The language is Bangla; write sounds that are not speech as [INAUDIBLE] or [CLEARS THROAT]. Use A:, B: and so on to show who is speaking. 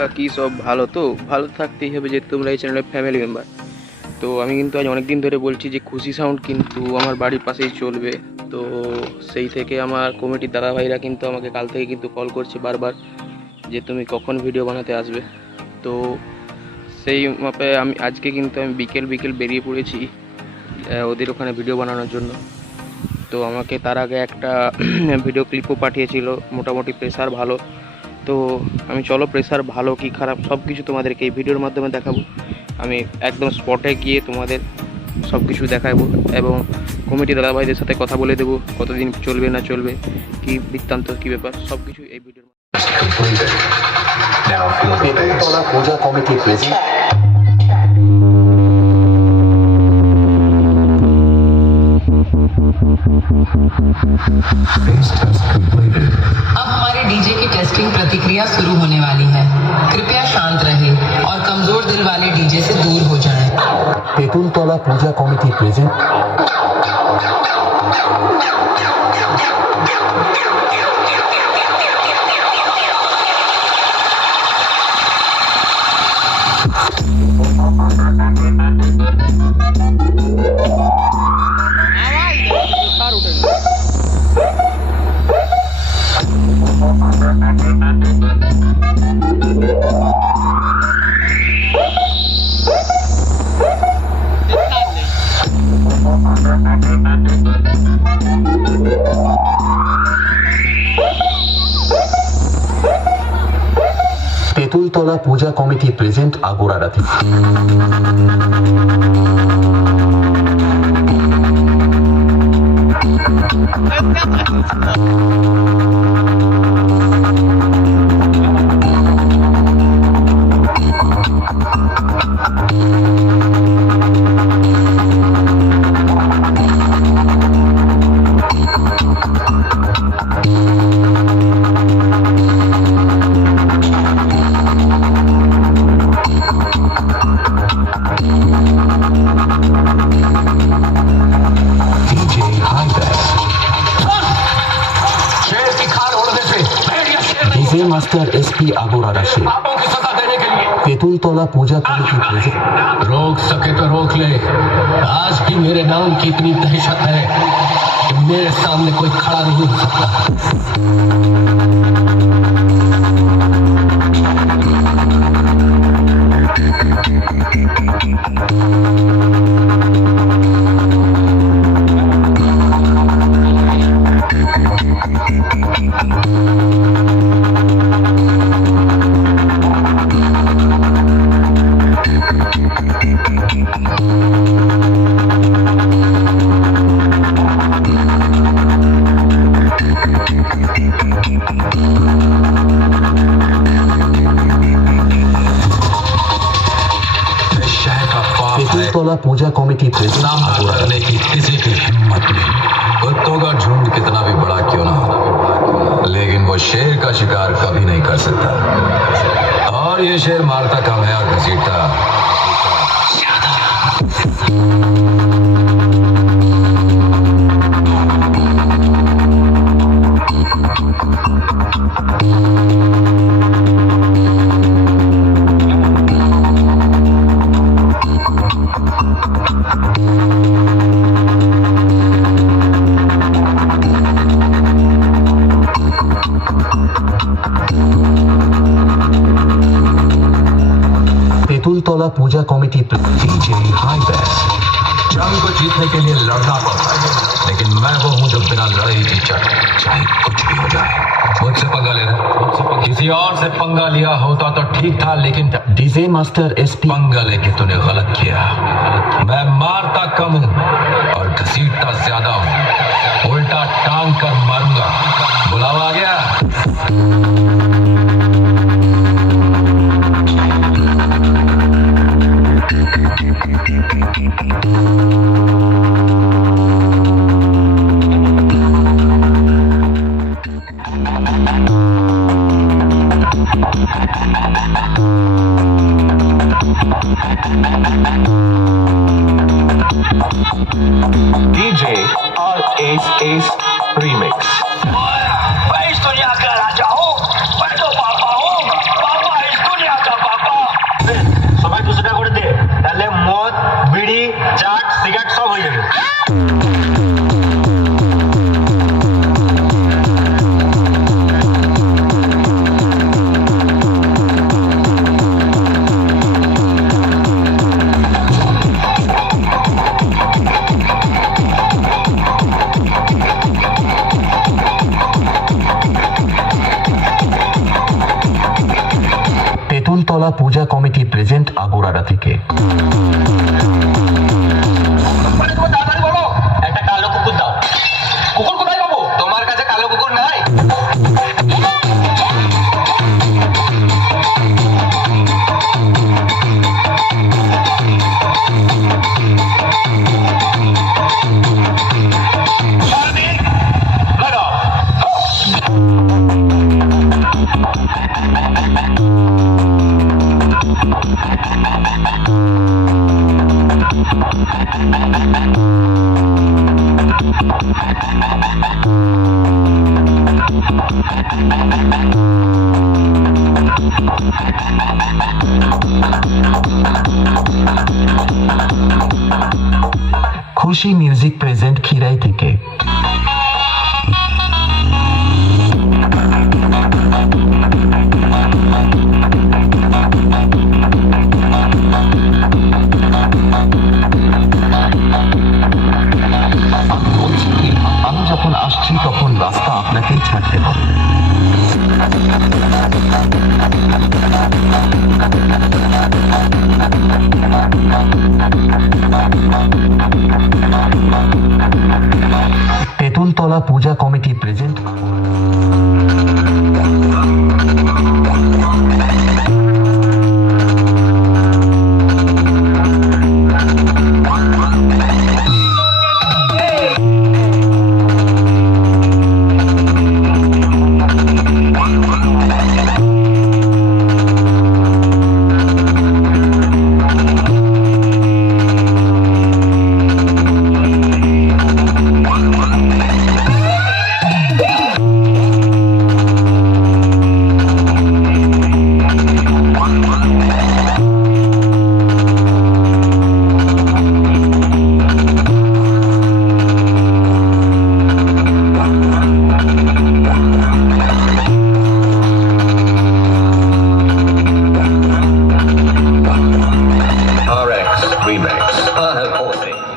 A: বা কী সব ভালো, তো ভালো থাকতেই হবে যে তোমরা এই চ্যানেলের ফ্যামিলি মেম্বার তো আমি কিন্তু আজ অনেক দিন ধরে বলছি যে খুশি সাউন্ড কিন্তু আমার বাড়ির পাশেই চলবে। তো সেই থেকে আমার কমিটির দাদাভাইরা কিন্তু আমাকে কাল থেকে কিন্তু কল করছে বারবার যে তুমি কখন ভিডিও বানাতে আসবে। তো সেই মাপে আমি আজকে কিন্তু আমি বিকেল বিকেল বেরিয়ে পড়েছি ওদের ওখানে ভিডিও বানানোর জন্য। তো আমাকে তার আগে একটা [CLEARS THROAT] ভিডিও ক্লিপও পাঠিয়েছিল, মোটামুটি প্রেশার ভালো। তো আমি চলো প্রেসার ভালো কি খারাপ সব কিছু তোমাদেরকে এই ভিডিওর মাধ্যমে দেখাবো। আমি একদম স্পটে গিয়ে তোমাদের সব কিছু দেখাবো এবং কমিটি দাদাভাইদের সাথে কথা বলে দেবো কতদিন চলবে না চলবে কি বৃত্তান্ত কি ব্যাপার সব কিছু এই ভিডিওর মাধ্যমে।
B: अब हमारे डीजे की टेस्टिंग प्रतिक्रिया शुरू होने वाली है। कृपया शांत रहे और कमज़ोर दिल वाले डीजे से दूर हो जाएँ।
C: Tetultola Puja committee present Tetultala Puja committee present Agorarati
D: DJ
E: शेर नहीं
C: ডিজে মাস্টার এসপি আগোড়ারাশি
E: पापों की सजा देने के लिए
C: তেঁতুলতলা পূজা কমিটি প্রেজেন্ট
E: रोक सके तो रोक ले आज भी मेरे नाम की इतनी दहशत है कि मेरे सामने कोई खड़ा नहीं हो सकता
C: पूजा
E: कॉमिटी
C: जितना
E: करने की किसी की हिम्मत नहीं। कुत्तों का झुंड कितना भी बड़ा क्यों ना हो। लेकिन वो शेर का शिकार कभी नहीं कर सकता। और ये शेर मारता कम है और घसीटता।
C: फुलतोला
D: पूजा कमेटी हाई
E: जंग को जीतने के लिए लड़ना पड़ता है लेकिन मैं वो हूँ जो बिना लड़ाई की चाहे चाहे कुछ भी हो जाए मुझसे पंगा ले रहा किसी और से पंगा लिया होता तो ठीक था लेकिन
C: डीजे मास्टर इस
E: पंगा लेके तूने गलत किया मैं मारता कम हूँ और घसीटता ज़्यादा हूँ उल्टा टांग कर मारूँगा बुलावा आ गया
D: DJ R Ace Ace Remix.
F: Betultala
G: Puja committee present আগুরারা থেকে। खुशी म्यूज़िक प्रेजेंट
H: खीराई थी
C: के I have poetry.